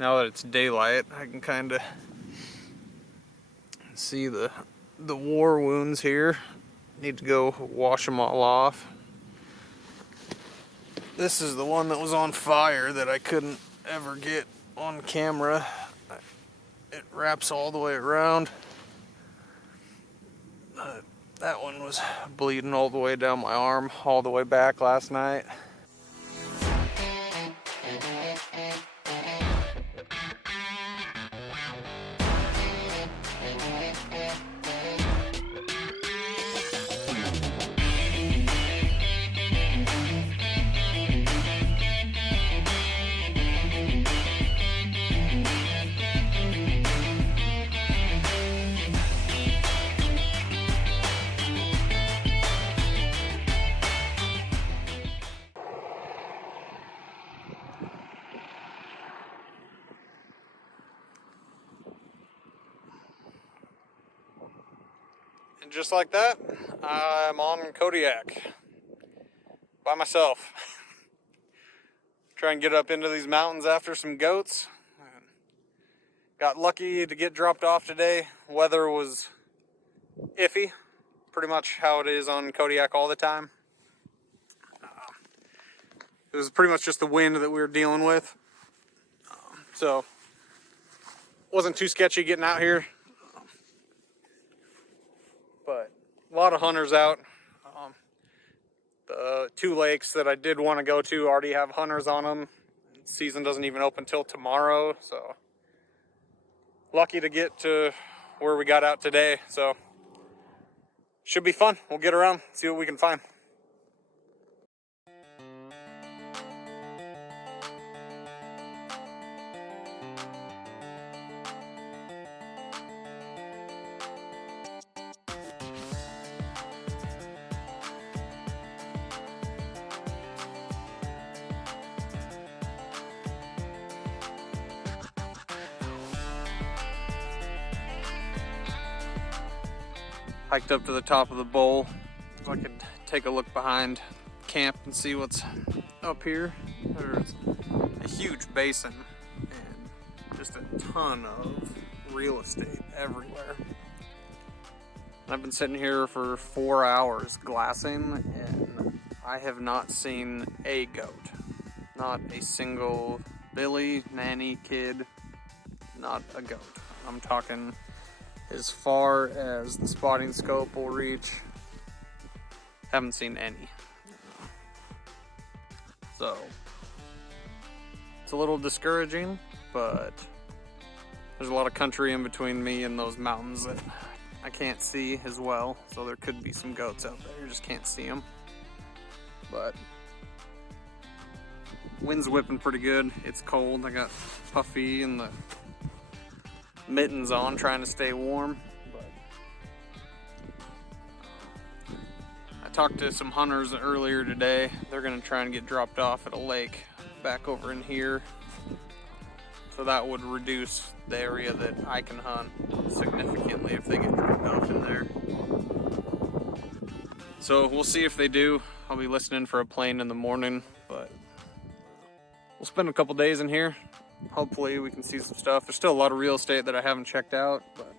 Now that it's daylight, I can kind of see the war wounds here. Need to go wash them all off. This is the one that was on fire that I couldn't ever get on camera. It wraps all the way around. That one was bleeding all the way down my arm, all the way back last night. And just like that, I'm on Kodiak by myself. Try and get up into these mountains after some goats. Got lucky to get dropped off today. Weather was iffy, pretty much how it is on Kodiak all the time. It was pretty much just the wind that we were dealing with. So, wasn't too sketchy getting out here. But a lot of hunters out. The 2 lakes that I did want to go to already have hunters on them. Season doesn't even open till tomorrow, so lucky to get to where we got out today. So should be fun. We'll get around, see what we can find. Hiked up to the top of the bowl so I could take a look behind camp and see what's up here. There's a huge basin and just a ton of real estate everywhere. I've been sitting here for 4 hours glassing and I have not seen a goat. Not a single billy, nanny, kid, not a goat. I'm talking as far as the spotting scope will reach. Haven't seen any. So it's a little discouraging, but there's a lot of country in between me and those mountains that I can't see as well. So there could be some goats out there, you just can't see them. But wind's whipping pretty good. It's cold. I got puffy and the mittens on trying to stay warm, but I talked to some hunters earlier today. They're gonna try and get dropped off at a lake back over in here, so that would reduce the area that I can hunt significantly if they get dropped off in there. So we'll see if they do. I'll be listening for a plane in the morning, but we'll spend a couple days in here. Hopefully we can see some stuff. There's still a lot of real estate that I haven't checked out, but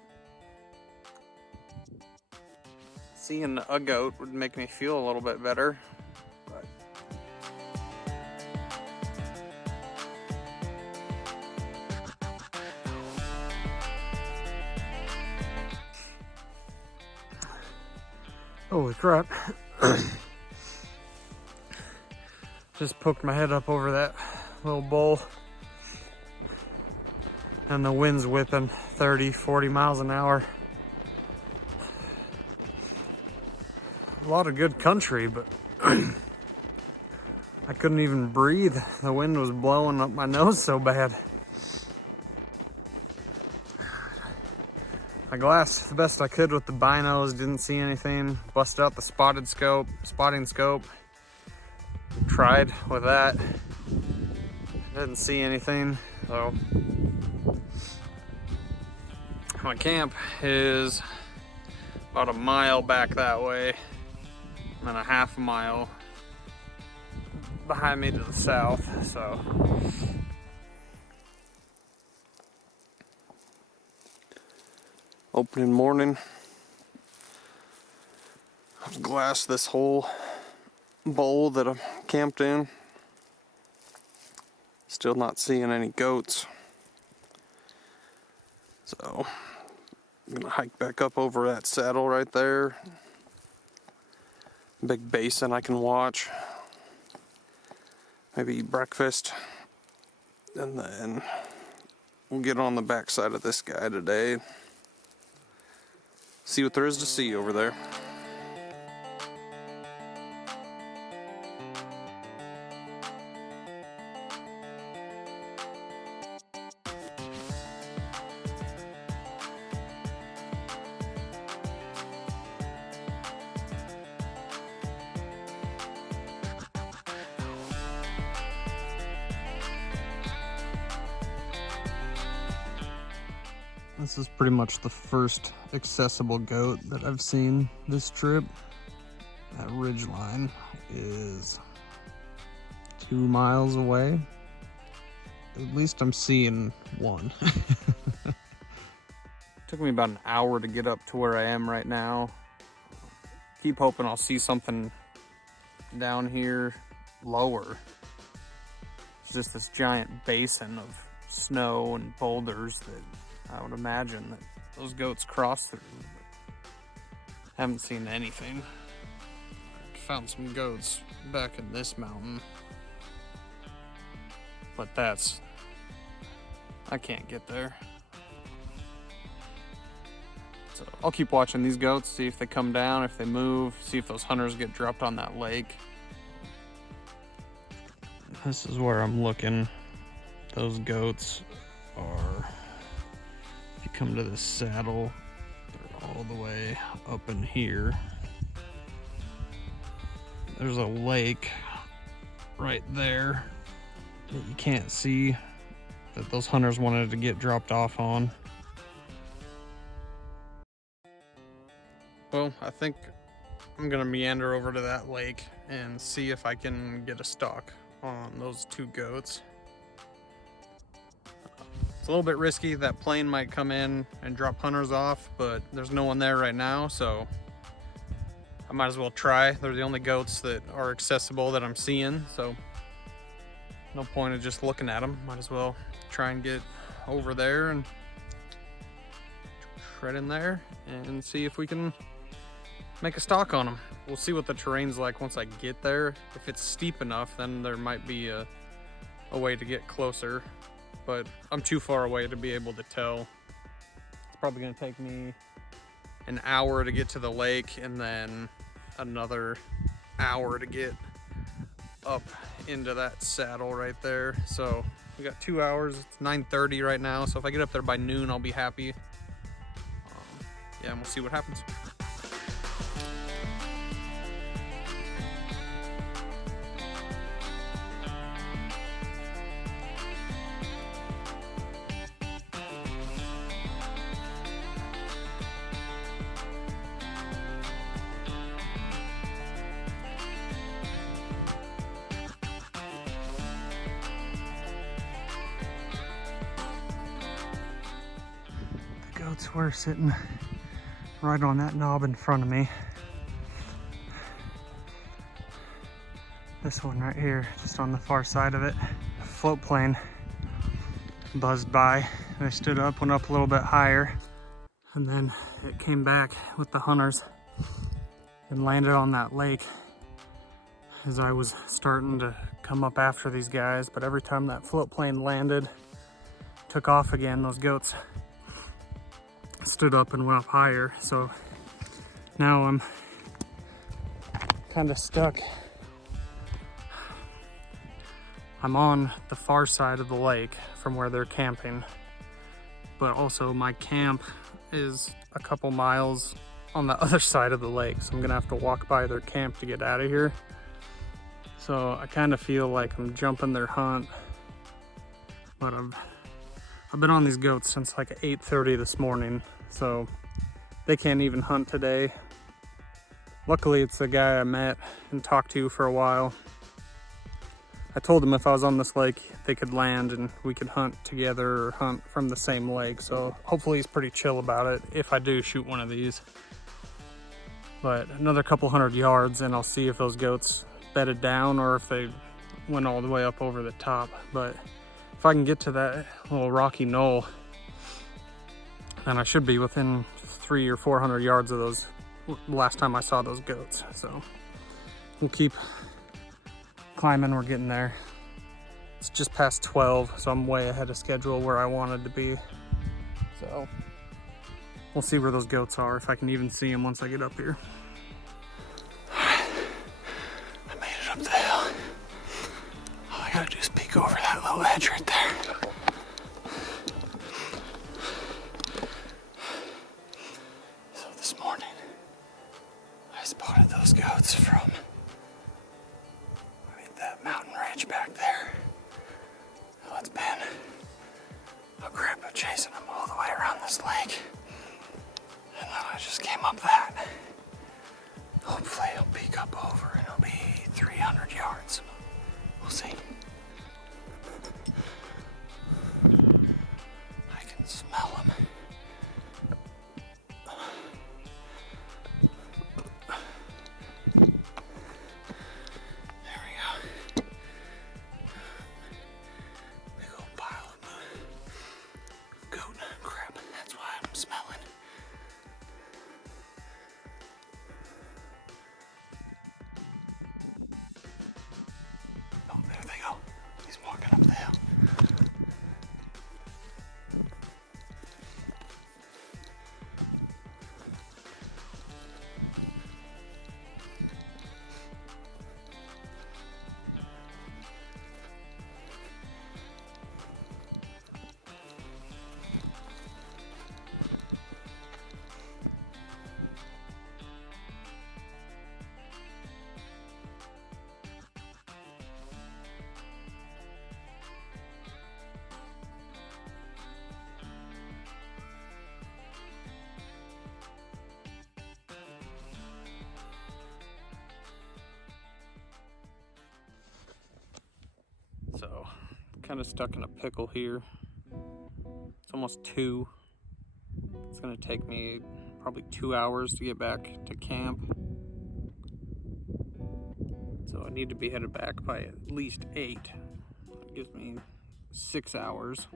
seeing a goat would make me feel a little bit better. But holy crap. Just poked my head up over that little bowl. And the wind's whipping 30, 40 miles an hour. A lot of good country, but I couldn't even breathe. The wind was blowing up my nose so bad. I glassed the best I could with the binos, didn't see anything. Busted out the spotting scope. Tried with that. Didn't see anything, so my camp is about a mile back that way and a half mile behind me to the south. So Opening morning. I've glassed this whole bowl that I'm camped in. Still not seeing any goats. So I'm gonna hike back up over that saddle right there. Big basin I can watch. Maybe eat breakfast. And then we'll get on the backside of this guy today. See what there is to see over there. This is pretty much the first accessible goat that I've seen this trip. That ridge line is 2 miles away. At least I'm seeing one. Took me about an hour to get up to where I am right now. Keep hoping I'll see something down here lower. It's just this giant basin of snow and boulders that I would imagine that those goats cross through. Haven't seen anything. Found some goats back in this mountain. But I can't get there. So I'll keep watching these goats, see if they come down, if they move, see if those hunters get dropped on that lake. This is where I'm looking. Those goats are, if you come to this saddle, they're all the way up in here. There's a lake right there that you can't see, that those hunters wanted to get dropped off on. Well, I think I'm gonna meander over to that lake and see if I can get a stalk on those 2 goats. It's a little bit risky. That plane might come in and drop hunters off, but there's no one there right now, so I might as well try. They're the only goats that are accessible that I'm seeing, so no point of just looking at them. Might as well try and get over there and tread in there and see if we can make a stalk on them. We'll see what the terrain's like once I get there. If it's steep enough, then there might be a way to get closer, but I'm too far away to be able to tell. It's probably gonna take me an hour to get to the lake and then another hour to get up into that saddle right there. So we got 2 hours. It's 9:30 right now, so if I get up there by noon, I'll be happy. Yeah, and we'll see what happens. Goats were sitting right on that knob in front of me. This one right here, just on the far side of it. A float plane buzzed by. I stood up, went up a little bit higher, and then it came back with the hunters and landed on that lake as I was starting to come up after these guys. But every time that float plane landed, took off again, those goats stood up and went up higher. So now I'm kind of stuck. I'm on the far side of the lake from where they're camping, but also my camp is a couple miles on the other side of the lake, so I'm gonna have to walk by their camp to get out of here. So I kind of feel like I'm jumping their hunt, but I've been on these goats since like 8:30 this morning, so they can't even hunt today. Luckily, it's a guy I met and talked to for a while. I told him if I was on this lake, they could land and we could hunt together or hunt from the same lake. So hopefully he's pretty chill about it if I do shoot one of these. But another couple hundred yards and I'll see if those goats bedded down or if they went all the way up over the top. But if I can get to that little rocky knoll, then I should be within 300 or 400 yards of those last time I saw those goats. So we'll keep climbing, we're getting there. It's just past 12, so I'm way ahead of schedule where I wanted to be. So we'll see where those goats are, if I can even see them once I get up here. I made it up the hill. All I gotta do is peek over that little edge right there. So this morning, I spotted those goats from that mountain ridge back there. So it's been a grip of chasing them all the way around this lake. And then I just came up that. Hopefully he'll peek up over and it'll be 300 yards. We'll see. I can smell them. So, kind of stuck in a pickle here. It's almost 2. It's gonna take me probably 2 hours to get back to camp. So I need to be headed back by at least 8. That gives me 6 hours.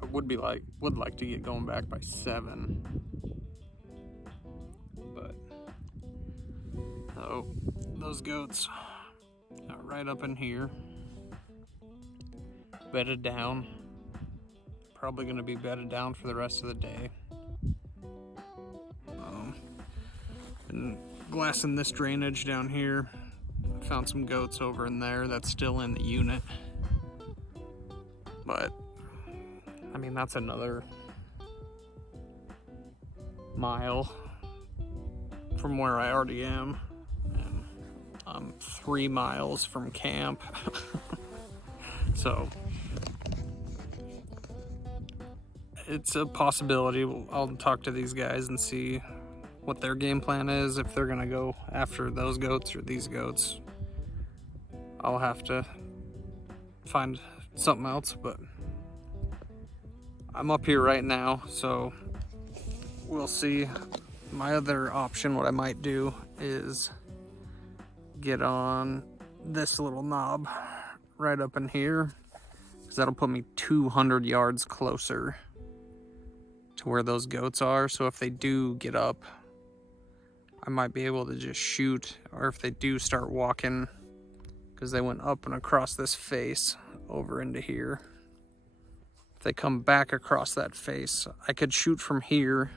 I would like to get going back by 7. But oh, those goats are right up in here, bedded down. Probably going to be bedded down for the rest of the day. Been glassing this drainage down here. I found some goats over in there that's still in the unit. But I mean, that's another mile from where I already am. And I'm 3 miles from camp. So it's a possibility. I'll talk to these guys and see what their game plan is, if they're gonna go after those goats or these goats. I'll have to find something else, but I'm up here right now, so we'll see. My other option, what I might do, is get on this little knob right up in here, because that'll put me 200 yards closer to where those goats are. So if they do get up, I might be able to just shoot, or if they do start walking, because they went up and across this face over into here. If they come back across that face, I could shoot from here,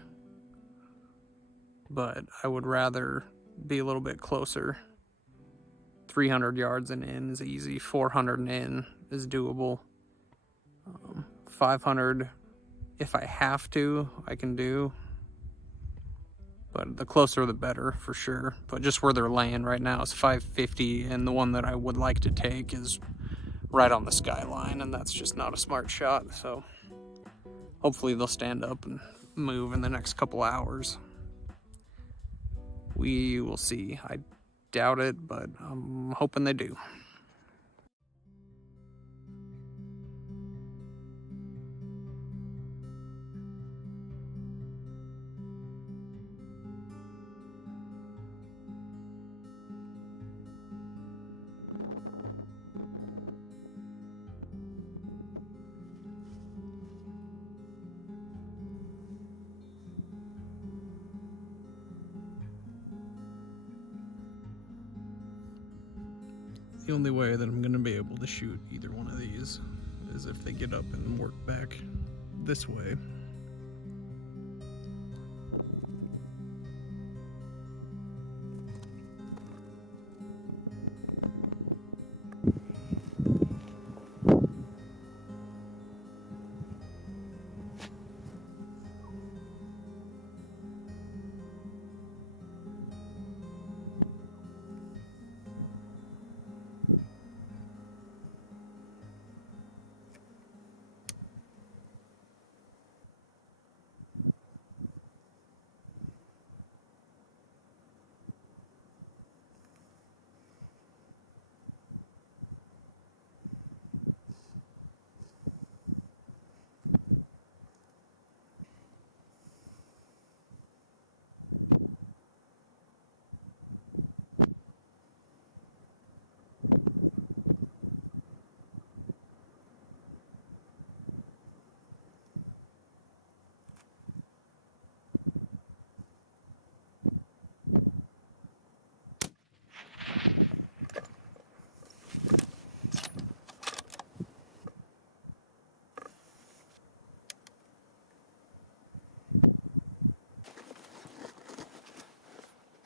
but I would rather be a little bit closer. 300 yards and in is easy, 400 and in is doable. 500, if I have to, I can do. But the closer the better, for sure. But just where they're laying right now is 550, and the one that I would like to take is right on the skyline, and that's just not a smart shot. So hopefully they'll stand up and move in the next couple hours. We will see. I doubt it, but I'm hoping they do. The only way that I'm gonna be able to shoot either one of these is if they get up and work back this way.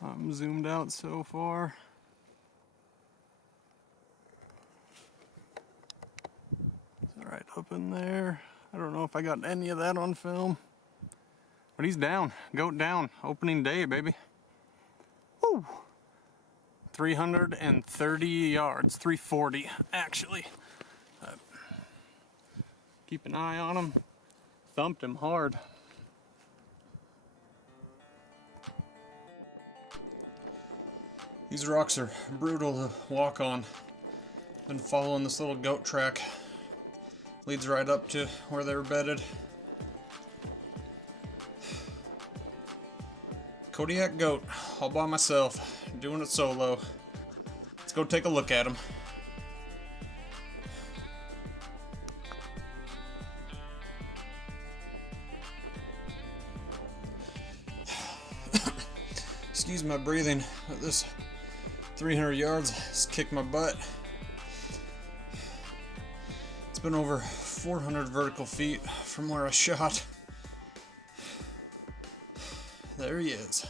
I'm zoomed out so far. It's right up in there. I don't know if I got any of that on film. But he's down. Goat down. Opening day, baby. Woo! 330 yards. 340, actually. Keep an eye on him. Thumped him hard. These rocks are brutal to walk on. Been following this little goat track. Leads right up to where they were bedded. Kodiak goat, all by myself, doing it solo. Let's go take a look at him. Excuse my breathing. This 300 yards has kicked my butt. It's been over 400 vertical feet from where I shot. There he is.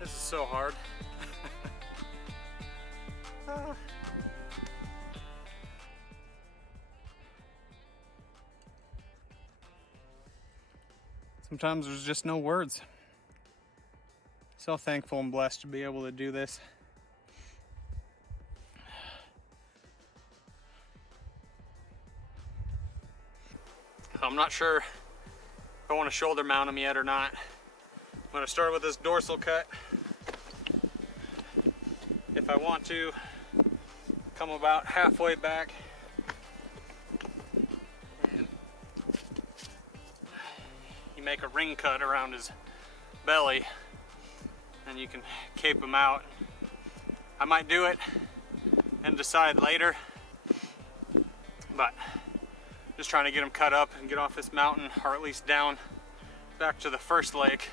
This is so hard. Sometimes there's just no words. So thankful and blessed to be able to do this. So I'm not sure if I want to shoulder mount them yet or not. I'm going to start with this dorsal cut. If I want to, come about halfway back. And you make a ring cut around his belly, and you can cape him out. I might do it and decide later, but just trying to get him cut up and get off this mountain, or at least down back to the first lake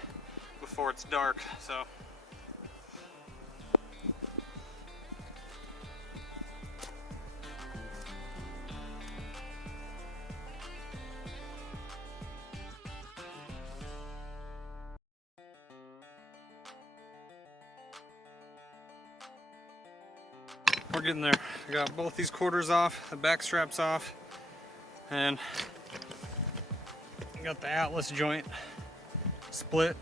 before it's dark. So we're getting there. I got both these quarters off, the back straps off, and I got the Atlas joint split.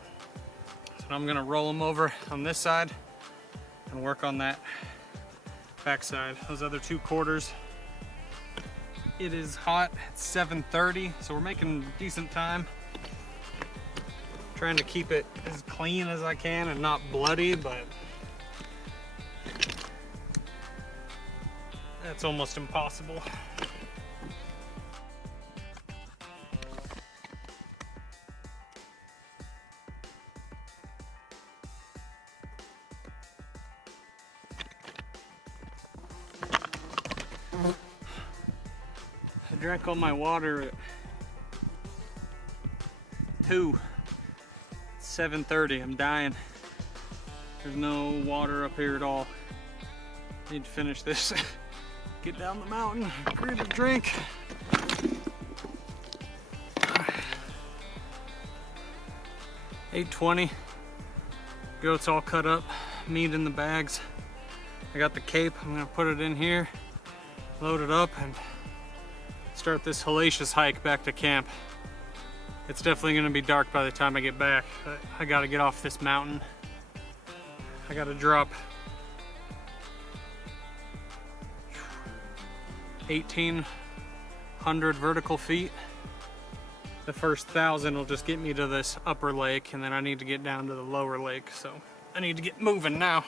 So I'm gonna roll them over on this side and work on that back side. Those other 2 quarters. It is hot, it's 7:30, so we're making decent time. Trying to keep it as clean as I can and not bloody, but that's almost impossible. I drank all my water at 2. It's 7:30, I'm dying. There's no water up here at all. Need to finish this. Get down the mountain, grab a drink. $8.20. Goat's all cut up, meat in the bags. I got the cape, I'm gonna put it in here, load it up, and start this hellacious hike back to camp. It's definitely gonna be dark by the time I get back. I gotta get off this mountain. I gotta drop 1,800 vertical feet. The first 1,000 will just get me to this upper lake, and then I need to get down to the lower lake, so I need to get moving now.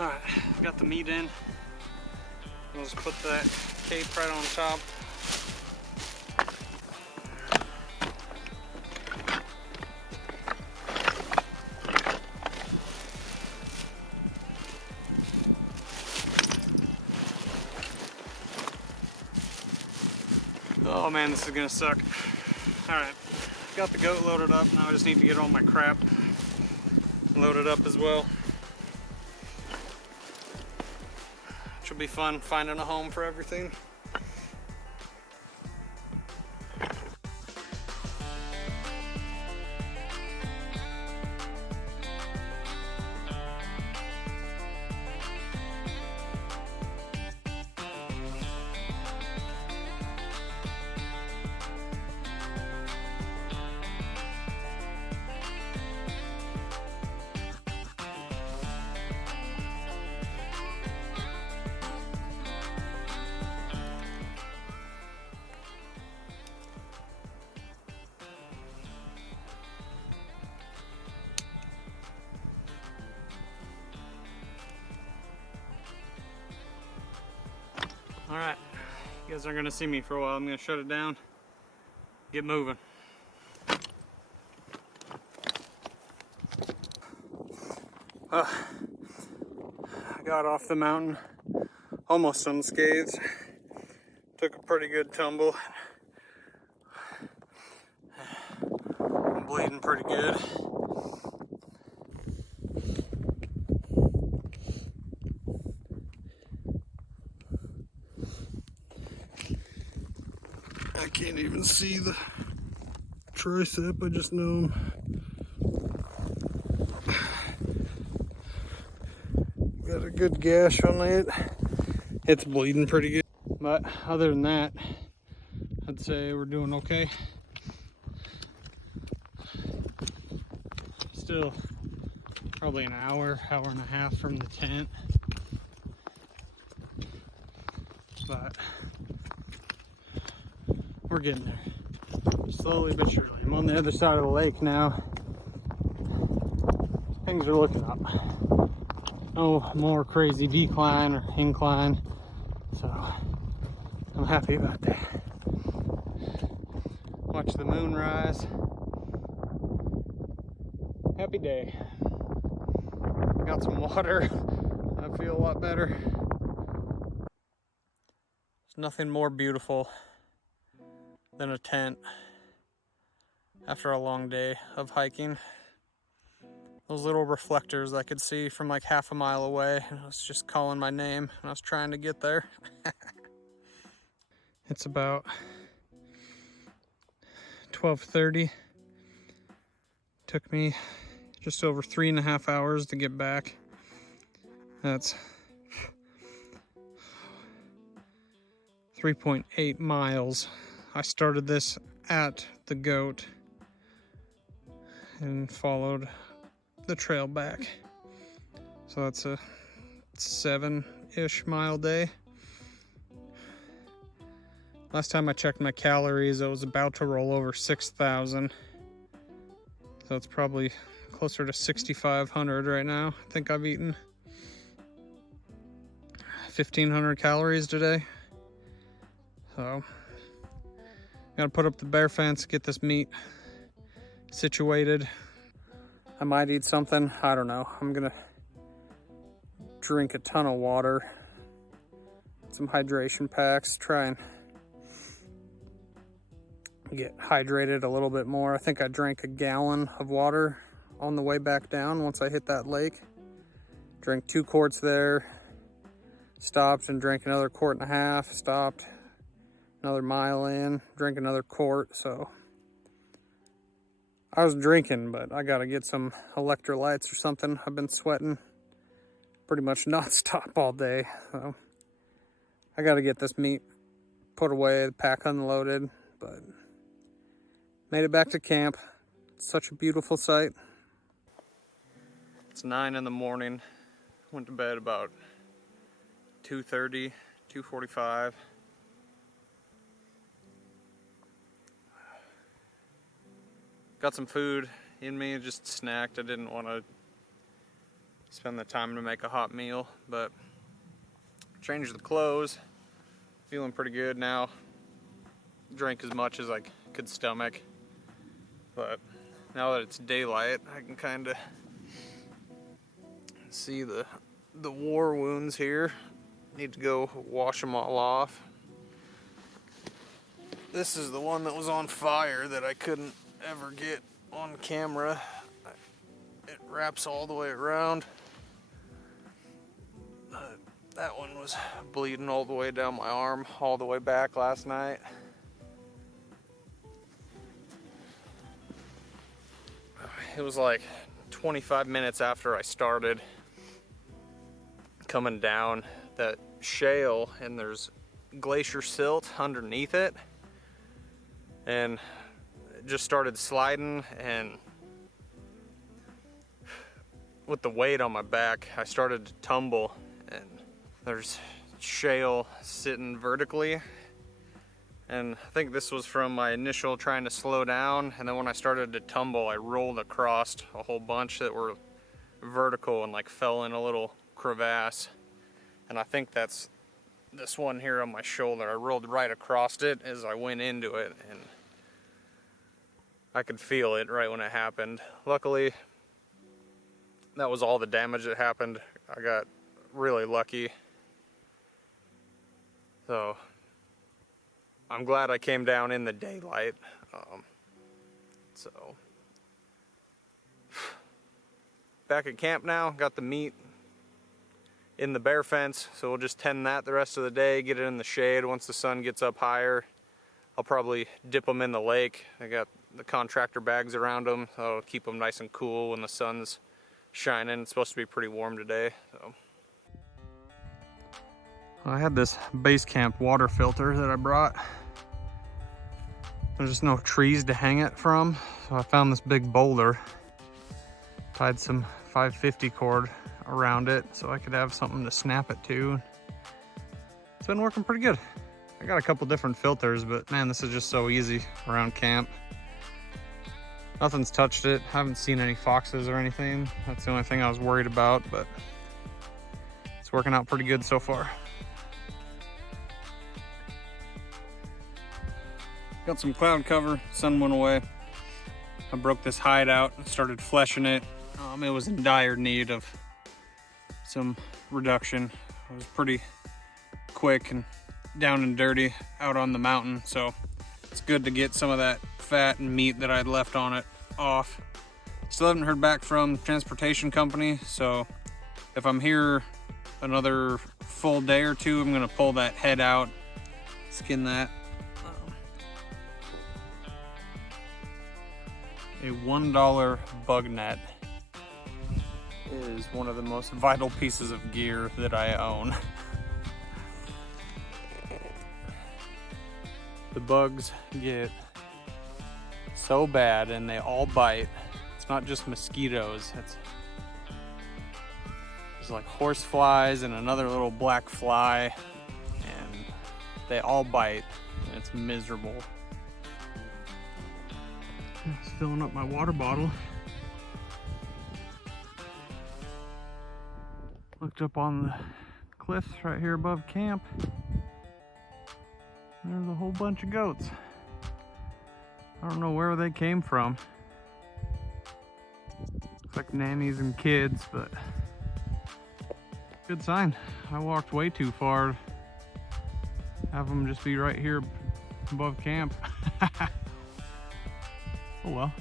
Alright, got the meat in. I'll just put that cape right on top. Oh man, this is gonna suck. Alright, got the goat loaded up. Now I just need to get all my crap loaded up as well. Will be fun finding a home for everything. Alright, you guys aren't going to see me for a while. I'm going to shut it down, get moving. I got off the mountain almost unscathed. Took a pretty good tumble. I'm bleeding pretty good. I can't even see the tricep, I just know got a good gash on it. It's bleeding pretty good. But other than that, I'd say we're doing okay. Still probably an hour and a half from the tent. But we're getting there. Slowly but surely. I'm on the other side of the lake now. Things are looking up. No more crazy decline or incline. So I'm happy about that. Watch the moon rise. Happy day. Got some water. I feel a lot better. There's nothing more beautiful than a tent after a long day of hiking. Those little reflectors I could see from like half a mile away, and I was just calling my name and I was trying to get there. It's about 12:30. Took me just over 3.5 hours to get back. That's 3.8 miles. I started this at the goat and followed the trail back. So that's a 7-ish mile day. Last time I checked my calories, I was about to roll over 6,000. So it's probably closer to 6,500 right now. I think I've eaten 1,500 calories today. So, gotta put up the bear fence, get this meat situated. I might eat something, I don't know. I'm gonna drink a ton of water, some hydration packs, try and get hydrated a little bit more. I think I drank a gallon of water on the way back down once I hit that lake. Drank 2 quarts there, stopped and drank another 1.5 quarts, stopped another mile in, drank another quart. So I was drinking, but I gotta get some electrolytes or something. I've been sweating pretty much non-stop all day. So I gotta get this meat put away, the pack unloaded, but made it back to camp. It's such a beautiful sight. It's 9 in the morning. Went to bed about 2:30, 2:45. Got some food in me, just snacked. I didn't want to spend the time to make a hot meal, but changed the clothes. Feeling pretty good now. Drank as much as I could stomach. But now that it's daylight, I can kind of see the war wounds here. Need to go wash them all off. This is the one that was on fire that I couldn't ever get on camera. It wraps all the way around. That one was bleeding all the way down my arm, all the way back last night. It was like 25 minutes after I started coming down that shale, and there's glacier silt underneath it, and it just started sliding, and with the weight on my back I started to tumble, and there's shale sitting vertically. And I think this was from my initial trying to slow down, and then when I started to tumble, I rolled across a whole bunch that were vertical and like fell in a little crevasse. And I think that's this one here on my shoulder. I rolled right across it as I went into it, and I could feel it right when it happened. Luckily, that was all the damage that happened. I got really lucky. So I'm glad I came down in the daylight. So back at camp now, got the meat in the bear fence, so we'll just tend that the rest of the day, get it in the shade. Once the sun gets up higher, I'll probably dip them in the lake. I got the contractor bags around them, so I'll keep them nice and cool when the sun's shining. It's supposed to be pretty warm today. So I had this base camp water filter that I brought. There's just no trees to hang it from, so I found this big boulder. Tied some 550 cord around it so I could have something to snap it to. It's been working pretty good. I got a couple different filters, but man, this is just so easy around camp. Nothing's touched it. Haven't seen any foxes or anything. That's the only thing I was worried about, but it's working out pretty good so far. Got some cloud cover, sun went away. I broke this hide out and started fleshing it. It was in dire need of some reduction. It was pretty quick and down and dirty out on the mountain, so it's good to get some of that fat and meat that I'd left on it off. Still haven't heard back from the transportation company, so if I'm here another full day or two, I'm gonna pull that head out, skin that. A $1 bug net is one of the most vital pieces of gear that I own. The bugs get so bad and they all bite. It's not just mosquitoes, there's like horse flies and another little black fly, and they all bite and it's miserable. Just filling up my water bottle. Looked up on the cliffs right here above camp. There's a whole bunch of goats. I don't know where they came from. Looks like nannies and kids, but good sign. I walked way too far. Have them just be right here above camp. Oh well.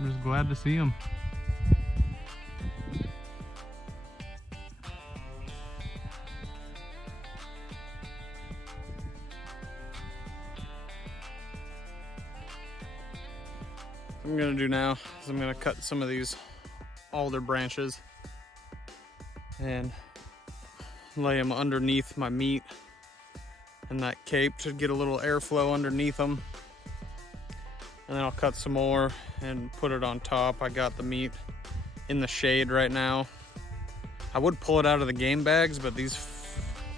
I'm just glad to see them. What I'm gonna do now is I'm gonna cut some of these alder branches and lay them underneath my meat and that cape to get a little airflow underneath them. And then I'll cut some more and put it on top. I got the meat in the shade right now. I would pull it out of the game bags, but these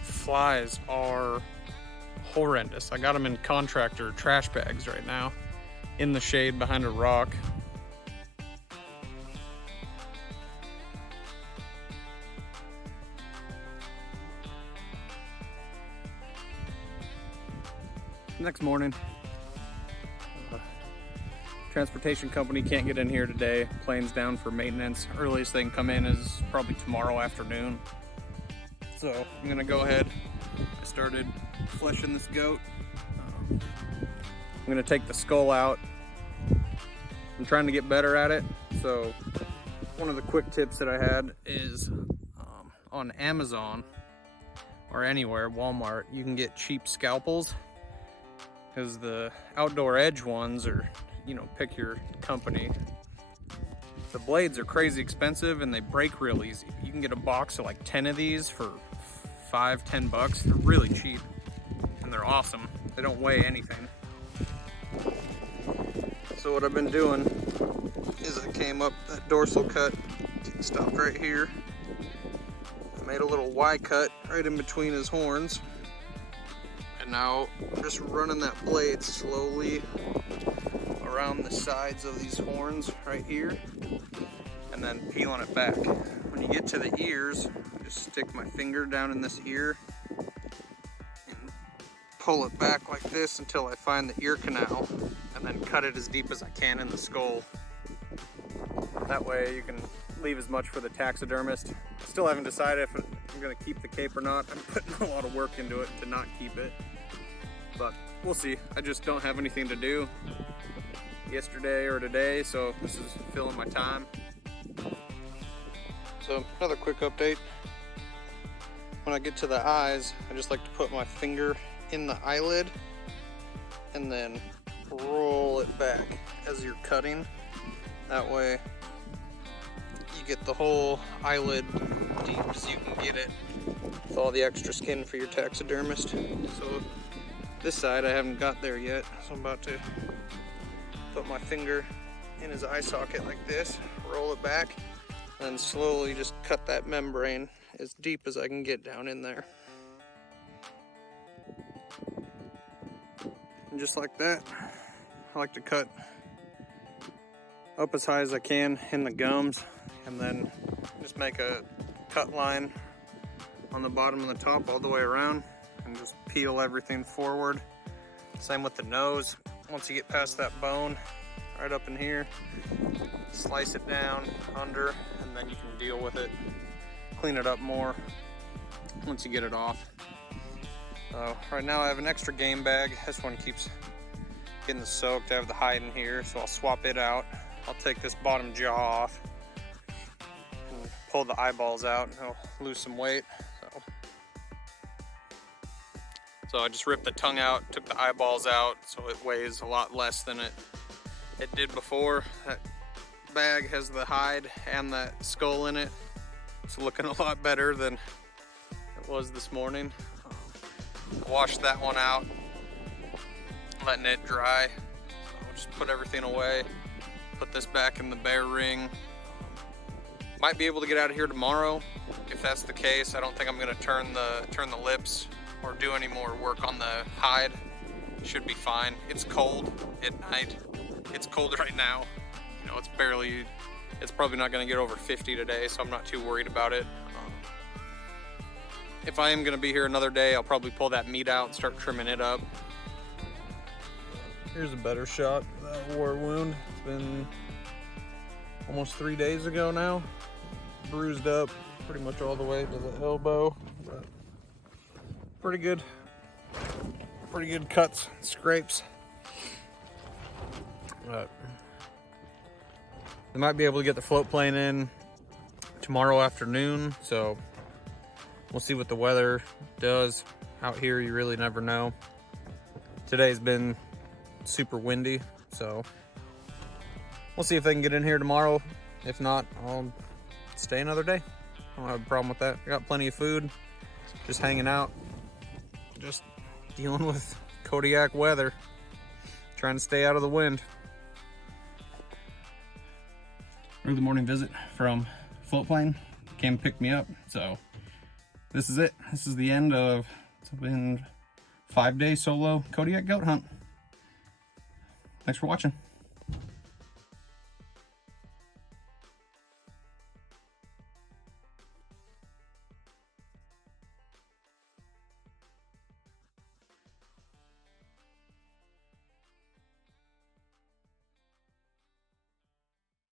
flies are horrendous. I got them in contractor trash bags right now in the shade behind a rock. Next morning, transportation company can't get in here today. Plane's down for maintenance. Earliest they can come in is probably tomorrow afternoon. So I'm gonna go ahead. I started fleshing this goat. I'm gonna take the skull out. I'm trying to get better at it. So one of the quick tips that I had is on Amazon or anywhere, Walmart, you can get cheap scalpels. Because the Outdoor Edge ones are, you know, pick your company. The blades are crazy expensive and they break real easy. You can get a box of like 10 of these for $5-10 bucks. They're really cheap and they're awesome. They don't weigh anything. So what I've been doing is I came up that dorsal cut, stopped right here. I made a little Y cut right in between his horns. And now I'm just running that blade slowly around the sides of these horns right here and then peeling it back. When you get to the ears, I just stick my finger down in this ear and pull it back like this until I find the ear canal and then cut it as deep as I can in the skull. That way you can leave as much for the taxidermist. Still haven't decided if I'm gonna keep the cape or not. I'm putting a lot of work into it to not keep it. But we'll see. I just don't have anything to do yesterday or today, so this is filling my time. So another quick update. When I get to the eyes, I just like to put my finger in the eyelid and then roll it back as you're cutting. That way you get the whole eyelid deep as you can get it with all the extra skin for your taxidermist. So this side I haven't got there yet, so I'm about to put my finger in his eye socket like this, roll it back, and then slowly just cut that membrane as deep as I can get down in there. And just like that, I like to cut up as high as I can in the gums, and then just make a cut line on the bottom and the top all the way around, and just peel everything forward. Same with the nose. Once you get past that bone, right up in here, slice it down under, and then you can deal with it, clean it up more once you get it off. So right now I have an extra game bag. This one keeps getting soaked. I have the hide in here, so I'll swap it out. I'll take this bottom jaw off and pull the eyeballs out, and I'll lose some weight. So I just ripped the tongue out, took the eyeballs out, so it weighs a lot less than it did before. That bag has the hide and that skull in it. It's looking a lot better than it was this morning. Washed that one out, letting it dry. So I'll just put everything away, put this back in the bear ring. Might be able to get out of here tomorrow. If that's the case, I don't think I'm gonna turn the lips or do any more work on the hide. Should be fine. It's cold at night. It's cold right now. You know, it's probably not gonna get over 50 today, so I'm not too worried about it. If I am gonna be here another day, I'll probably pull that meat out and start trimming it up. Here's a better shot of that war wound. It's been almost 3 days ago now. Bruised up pretty much all the way to the elbow, but pretty good cuts, scrapes. But I might be able to get the float plane in tomorrow afternoon, so we'll see what the weather does. Out here, you really never know. Today's been super windy, so we'll see if they can get in here tomorrow. If not, I'll stay another day. I don't have a problem with that. I got plenty of food, just hanging out, just dealing with Kodiak weather, trying to stay out of the wind. Early morning visit from float plane. Came pick me up, so this is it. This is the end of, it's been 5-day solo Kodiak goat hunt. Thanks for watching.